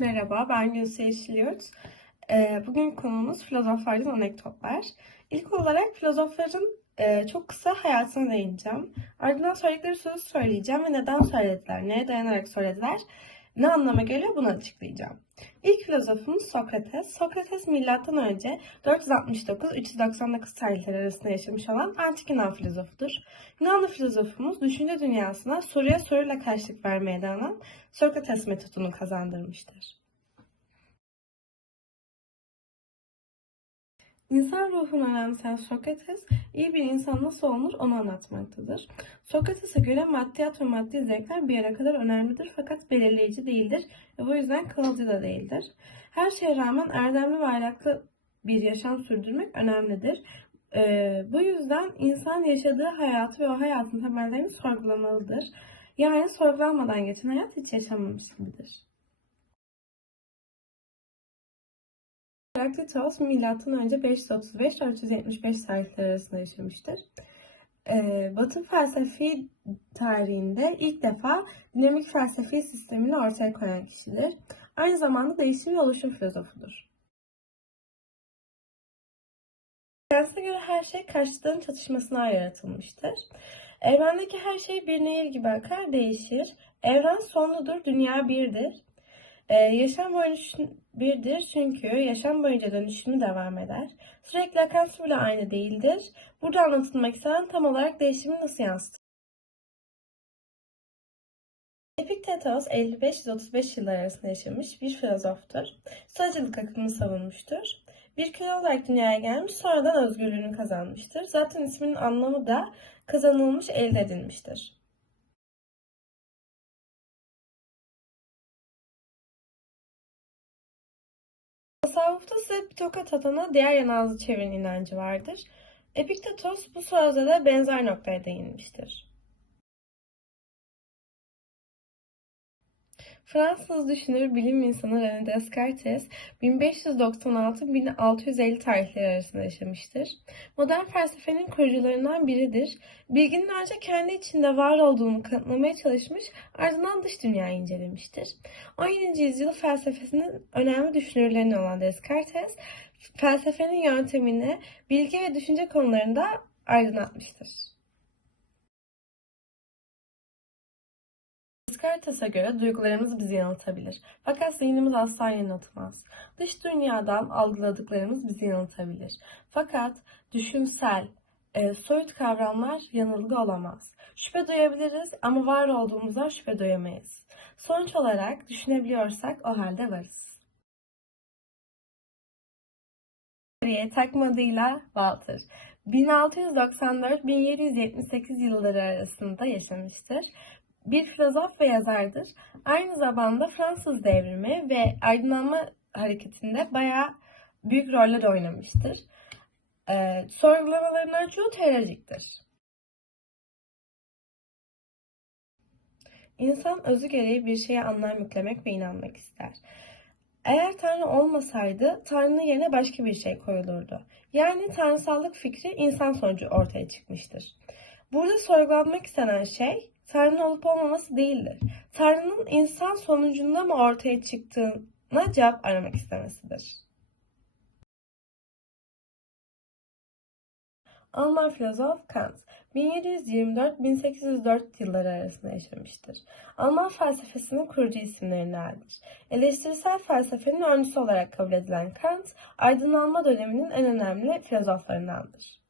Merhaba, ben Gülse Yeşilyurt. Ee, bugün konumuz filozoflardan anekdotlar. İlk olarak filozofların e, çok kısa hayatına değineceğim. Ardından söyledikleri sözü söyleyeceğim ve neden söylediler, neye dayanarak söylediler, ne anlama geliyor bunu açıklayacağım. İlk filozofumuz Sokrates. Sokrates milattan önce 469-399 tarihleri arasında yaşamış olan antik Yunan filozofudur. Yunanlı filozofumuz düşünce dünyasına soruya soruyla karşılık vermeye dayanan Sokrates metodunu kazandırmıştır. İnsan ruhunu önemseyen Sokrates, iyi bir insan nasıl olunur onu anlatmaktadır. Sokrates'e göre maddiyat ve maddi zevkler bir yere kadar önemlidir fakat belirleyici değildir ve bu yüzden kalıcı da değildir. Her şeye rağmen erdemli ve ahlaklı bir yaşam sürdürmek önemlidir. Ee, bu yüzden insan yaşadığı hayatı ve o hayatın temellerini sorgulamalıdır. Yani sorgulanmadan geçen hayat hiç yaşanmamış gibidir. Heraklitos önce 535-475 tarihleri arasında yaşamıştır. Ee, Batı felsefi tarihinde ilk defa dinamik felsefi sistemini ortaya koyan kişidir. Aynı zamanda değişim ve oluşum filozofudur. Kendisine göre her şey karşıtların çatışmasına yaratılmıştır. Evrendeki her şey bir nehir gibi akar, değişir. Evren sonludur, dünya birdir. Ee, yaşam boyunca birdir çünkü yaşam boyunca dönüşümü devam eder. Sürekli akan su bile aynı değildir. Burada anlatılmak istenen tam olarak değişimi nasıl yansıtır? Epiktetos 55-35 yıllar arasında yaşamış bir filozoftur. Stoacılık akımını savunmuştur. Bir köle olarak dünyaya gelmiş, sonradan özgürlüğünü kazanmıştır. Zaten isminin anlamı da kazanılmış, elde edilmiştir. Tasavvufta ise bir tokat atana diğer yana ağzı çevirin inancı vardır. Epiktetos bu sözde de benzer noktaya değinmiştir. Fransız düşünür bilim insanı René Descartes 1596-1650 tarihleri arasında yaşamıştır. Modern felsefenin kurucularından biridir. Bilginin ancak kendi içinde var olduğunu kanıtlamaya çalışmış, ardından dış dünyayı incelemiştir. 17. yüzyıl felsefesinin önemli düşünürlerinden olan Descartes, felsefenin yöntemini bilgi ve düşünce konularında aydınlatmıştır. Descartes'e göre duygularımız bizi yanıltabilir. Fakat zihnimiz asla yanıltmaz. Dış dünyadan algıladıklarımız bizi yanıltabilir. Fakat düşünsel, e, soyut kavramlar yanılgı olamaz. Şüphe duyabiliriz ama var olduğumuzdan şüphe duyamayız. Sonuç olarak düşünebiliyorsak o halde varız. Takma adıyla Walter. 1694-1778 yılları arasında yaşamıştır bir filozof ve yazardır. Aynı zamanda Fransız devrimi ve aydınlanma hareketinde bayağı büyük roller oynamıştır. Ee, sorgulamalarından çoğu teolojiktir. İnsan özü gereği bir şeye anlam yüklemek ve inanmak ister. Eğer Tanrı olmasaydı Tanrı'nın yerine başka bir şey koyulurdu. Yani tanrısallık fikri insan sonucu ortaya çıkmıştır. Burada sorgulanmak istenen şey Tanrı'nın olup olmaması değildir. Tanrı'nın insan sonucunda mı ortaya çıktığına cevap aramak istemesidir. Alman filozof Kant 1724-1804 yılları arasında yaşamıştır. Alman felsefesinin kurucu isimlerindendir. Eleştirisel felsefenin öncüsü olarak kabul edilen Kant, aydınlanma döneminin en önemli filozoflarındandır.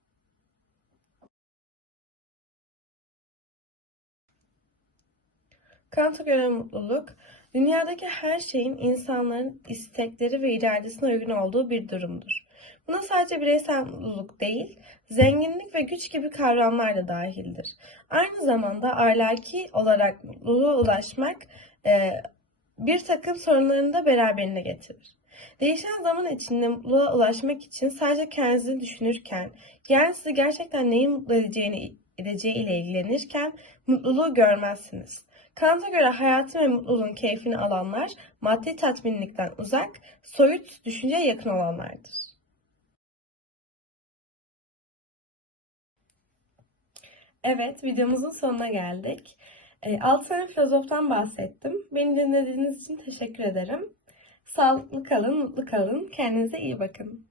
Kant'a göre mutluluk, dünyadaki her şeyin insanların istekleri ve iradesine uygun olduğu bir durumdur. Buna sadece bireysel mutluluk değil, zenginlik ve güç gibi kavramlar da dahildir. Aynı zamanda ahlaki olarak mutluluğa ulaşmak e, bir takım sorunlarını da beraberinde getirir. Değişen zaman içinde mutluluğa ulaşmak için sadece kendinizi düşünürken, yani sizi gerçekten neyi mutlu edeceğini edeceği ile ilgilenirken mutluluğu görmezsiniz. Kant'a göre hayatın ve mutluluğun keyfini alanlar maddi tatminlikten uzak, soyut düşünceye yakın olanlardır. Evet, videomuzun sonuna geldik. E, 6 tane filozoftan bahsettim. Beni dinlediğiniz için teşekkür ederim. Sağlıklı kalın, mutlu kalın. Kendinize iyi bakın.